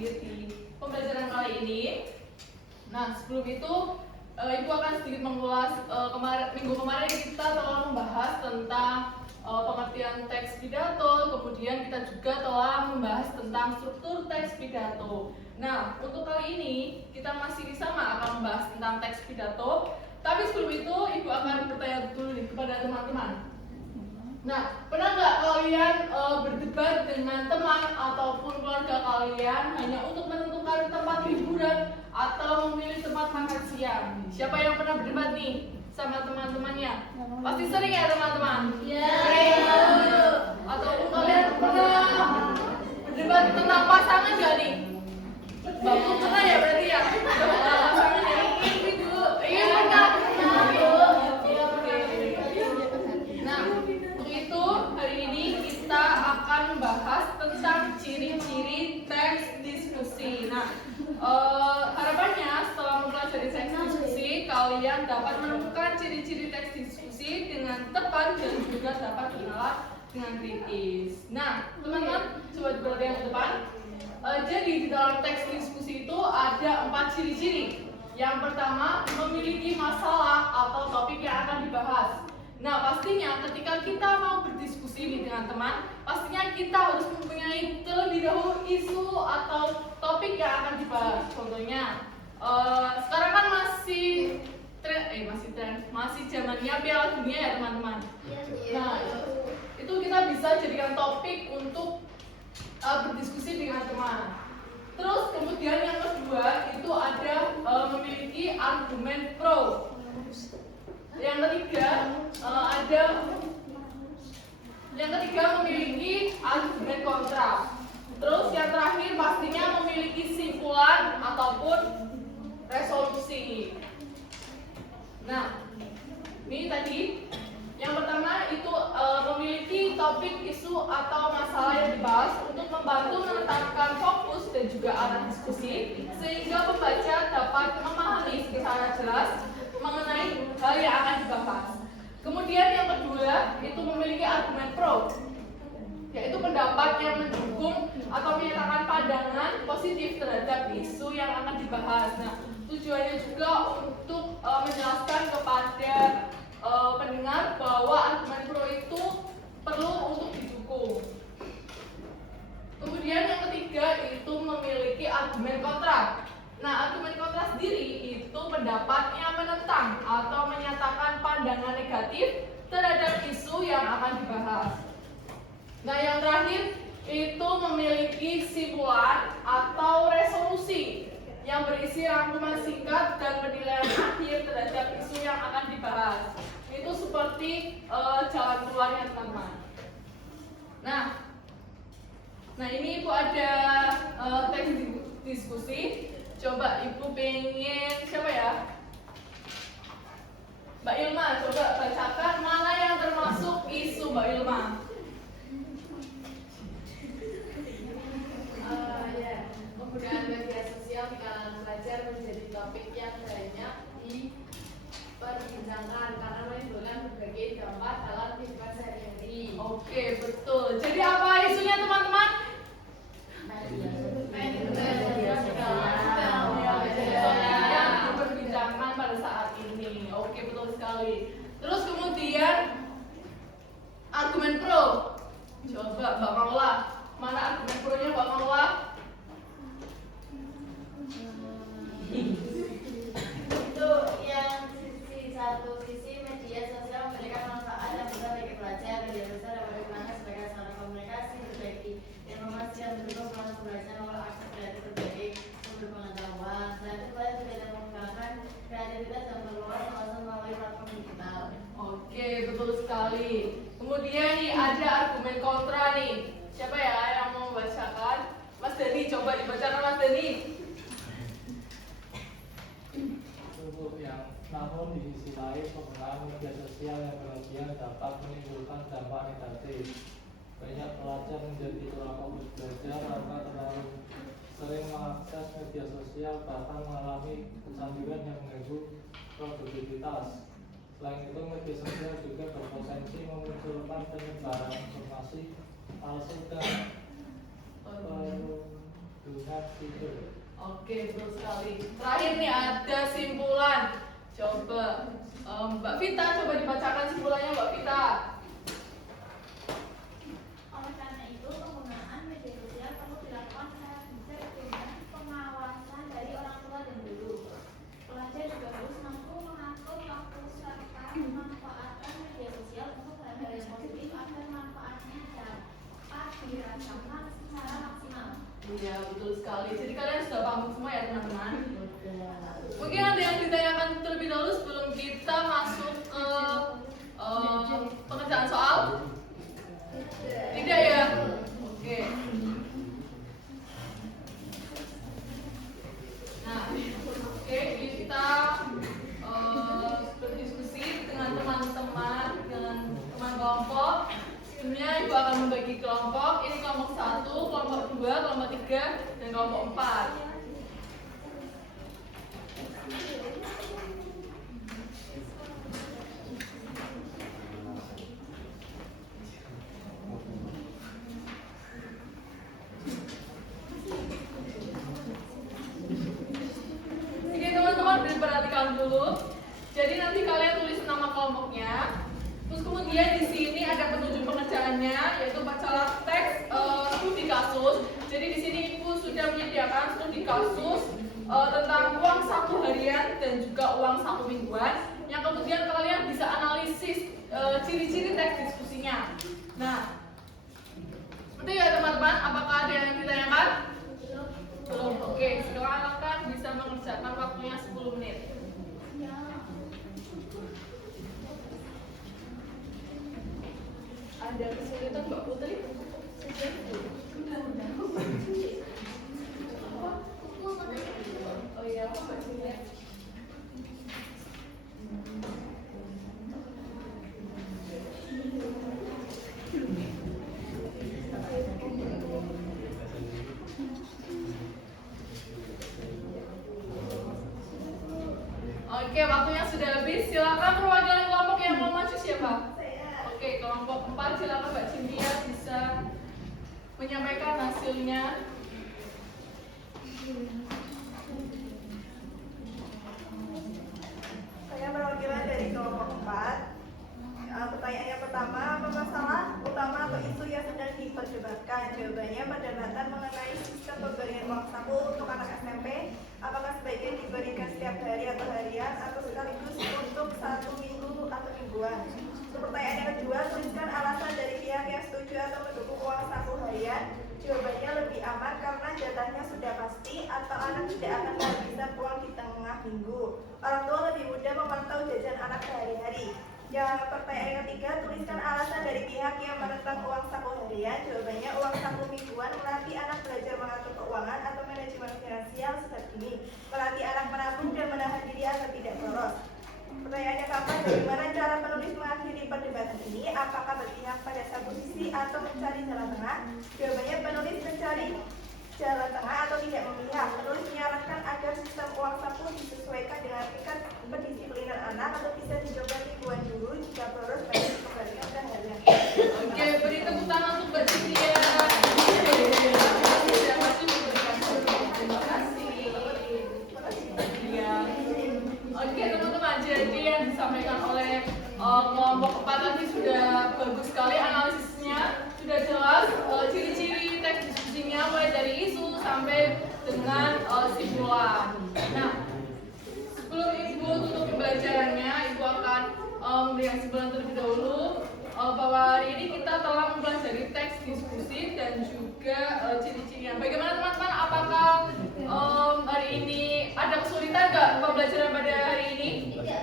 sedikit di pembelajaran kali ini. Nah, sebelum itu Ibu akan sedikit mengulas minggu kemarin kita telah membahas tentang pengertian teks pidato, kemudian kita juga telah membahas tentang struktur teks pidato. Nah, untuk kali ini kita masih sama akan membahas tentang teks pidato, tapi sebelum itu Ibu akan bertanya dulu nih kepada teman-teman. Nah, pernah nggak kalian berdebat dengan teman ataupun keluarga kalian hanya untuk menentukan tempat liburan atau memilih tempat makan siang? Siapa yang pernah berdebat nih sama teman-temannya? Pasti sering ya teman-teman? Iya. Ataupun kalian pernah berdebat tentang pasangan nggak nih? Bapak pernah ya berarti ya? Pasangan ya? Ibu, iya pernah. Hari ini kita akan membahas tentang ciri-ciri teks diskusi. Nah, harapannya setelah mempelajari teks diskusi, kalian dapat menemukan ciri-ciri teks diskusi dengan tepat dan juga dapat menelaah dengan kritis. Nah, teman-teman, coba berada yang ke depan. Jadi di dalam teks diskusi itu ada 4 ciri-ciri. Yang pertama, memiliki masalah atau topik yang akan dibahas. Nah, pastinya ketika kita mau berdiskusi nih dengan teman, pastinya kita harus mempunyai terlebih dahulu isu atau topik yang akan dibahas. Contohnya, sekarang kan masih zamannya Piala Dunia ya teman-teman. Nah, itu kita bisa jadikan topik untuk berdiskusi dengan teman. Terus kemudian yang kedua itu ada memiliki argumen pro. Yang ketiga memiliki argumen kontra. Terus yang terakhir pastinya memiliki simpulan ataupun resolusi. Nah, ini tadi yang pertama itu memiliki topik, isu atau masalah yang dibahas untuk membantu menetapkan fokus dan juga arah diskusi sehingga pembaca dapat memahami secara jelas mengenai hal yang akan dibahas. Kemudian yang kedua itu memiliki argumen pro, yaitu pendapat yang mendukung atau menyatakan pandangan positif terhadap isu yang akan dibahas. Nah, tujuannya juga untuk menjelaskan kepada pendengar bahwa argumen pro itu perlu untuk didukung. Kemudian yang ketiga itu memiliki argumen kontra. Nah, argumen kontra sendiri itu pendapat yang menentang atau menyatakan pandangan negatif terhadap isu yang akan dibahas. Nah, yang terakhir itu memiliki simpulan atau resolusi yang berisi rangkuman singkat dan penilaian akhir terhadap isu yang akan dibahas. Itu seperti jalan keluarnya teman-teman. Nah ini Ibu ada teks diskusi. Coba Ibu pengen siapa ya? Mbak Ilma, coba bacakan mana yang termasuk isu Mbak Ilma. Penggunaan media sosial di kalangan pelajar menjadi topik yang banyak diperbincangkan karena menimbulkan berbagai dampak dalam kehidupan sehari-hari. Oke, betul. Jadi apa isunya teman-teman? Yang diperbincangkan pada saat ini. Oke, betul sekali. Terus kemudian argumen pro. Coba Mbak Maula, mana argumen pro-nya Mbak Maula? Itu yang satu sisi media sosial memberikan manfaat yang besar bagi pelajar. Media sosial dapat digunakan sebagai sarana komunikasi, berbagi informasi dan mendukung proses belajar melalui akses dari berbagai sumber pengetahuan. Selain itu, pelajar juga dapat mengembangkan kreativitas dan berluas wawasan melalui platform digital. Oke, betul sekali. Kemudian nih ada argumen kontra nih. Siapa ya yang mau membacakan? Mas Dani, coba dibacakan Mas Dani. Namun di sisi lain penggunaan media sosial yang berlebihan dapat menimbulkan dampak negatif. Banyak pelajar menjadi kurang fokus belajar karena terlalu sering mengakses media sosial, bahkan mengalami kecanduan yang mengganggu produktivitas. Selain itu, media sosial juga berpotensi memunculkan penyebaran informasi palsu dan dengan sipil. Oke, betul sekali. Terakhir nih ada simpulan. Coba Mbak Vita, coba dibacakan simpulannya Mbak Vita. Oleh karena itu, penggunaan media sosial perlu dilakukan secara bijak dengan pengawasan dari orang tua dan guru. Pelajar juga harus mampu mengatur waktu serta memanfaatkan media sosial untuk hal-hal yang positif agar manfaatnya dapat dirasakan secara maksimal. Iya, betul sekali. Jadi kalian sudah paham semua ya teman-teman? Mungkin ada yang ditanyakan terlebih dahulu sebelum kita masuk ke pengerjaan soal? Tidak ya? Oke. Nah, oke, kita berdiskusi dengan teman-teman, dengan teman kelompok. Sebelumnya Ibu akan membagi kelompok. Ini kelompok 1, kelompok 2, kelompok 3, dan kelompok 4. Oke teman-teman, diperhatikan dulu. Jadi nanti kalian tulis nama kelompoknya. Terus kemudian di sini ada petunjuk pengerjaannya, yaitu bacalah teks studi kasus. Jadi di sini Ibu sudah menyediakan studi kasus tentang uang saku harian dan juga uang saku mingguan, yang kemudian kalian bisa analisis ciri-ciri teks diskusinya. Nah, seperti ya teman-teman, apakah ada yang ditanyakan? Belum. Oke, silakan bisa mengerjakan waktunya 10 menit. Ada kesulitan Mbak Putri? Oh iya, Mbak Putri. Oke, waktunya sudah habis. Silakan perwakilan kelompok yang mau maju siapa? Oke, kelompok 4 silakan Mbak Cynthia bisa menyampaikan hasilnya. Saya perwakilan dari kelompok 4. Pertanyaan yang pertama, apa masalah utama atau isu yang sedang diperdebatkan? Jawabannya perdebatan mengenai sistem pemberian uang saku untuk anak SMP. Apakah sebaiknya diberikan setiap hari atau harian atau sekaligus untuk 1 minggu atau mingguan? Pertanyaan yang kedua, tuliskan alasan dari pihak yang setuju atau mendukung uang saku harian. Jawabannya lebih aman karena jatahnya sudah pasti atau anak tidak akan kehabisan uang di tengah minggu. Orang tua lebih mudah memantau jajan anak sehari-hari. Yang pertanyaan yang ketiga, tuliskan alasan dari pihak yang menentang uang saku harian. Jawabannya uang saku mingguan melatih anak belajar mengatur keuangan atau manajemen finansial sejak dini, melatih anak menabung dan menahan diri agar tidak boros. Pertanyaan yang keempat, bagaimana cara penulis mengakhiri perdebatan ini? Apakah berpihak pada satu sisi atau mencari jalan tengah? Jawabannya penulis mencari jalan tengah atau tidak memihak. Penulis menyarankan agar sistem uang saku disesuaikan dengan tingkat pendisiplinan anak atau bisa dicoba mingguan dulu jika boros baru dikembalikan ke harian. Oke, beri tepuk tangan untuk Mbak Cynthia. Terima kasih. Iya. Oke teman-teman, jadi yang disampaikan oleh kelompok 4 tadi sudah bagus sekali analisisnya, sudah jelas ciri-ciri teks diskusinya mulai dari isu sampai dengan simpulan. Nah, sebelum Ibu tutup pembelajarannya, Ibu akan memberikan simpulan terlebih dahulu bahwa hari ini kita telah mempelajari teks diskusi dan juga ciri-cirinya. Bagaimana teman-teman? Apakah hari ini ada kesulitan nggak pembelajaran pada hari ini? Tidak.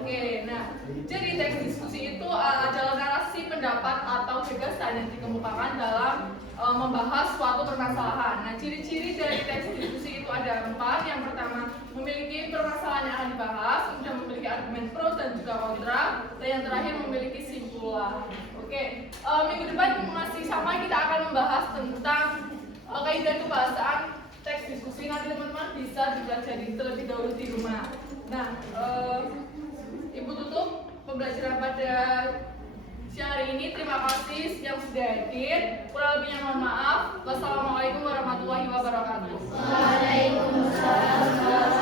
Oke, nah jadi teks diskusi itu adalah narasi pendapat atau gagasan yang dikemukakan dalam membahas suatu permasalahan. Nah, ciri-ciri dari teks diskusi itu ada 4. Yang pertama, memiliki permasalahan yang akan dibahas, kemudian memiliki argumen pro dan juga kontra, dan yang terakhir memiliki simpulan. Oke, minggu depan masih sama, kita akan membahas tentang kaidah kebahasaan teks diskusi. Nanti teman-teman bisa dipelajari terlebih dahulu di rumah. Nah, Ibu tutup pembelajaran pada siang hari ini. Terima kasih yang sudah hadir. Kurang lebihnya mohon maaf. Wassalamualaikum warahmatullahi wabarakatuh. Waalaikumsalam.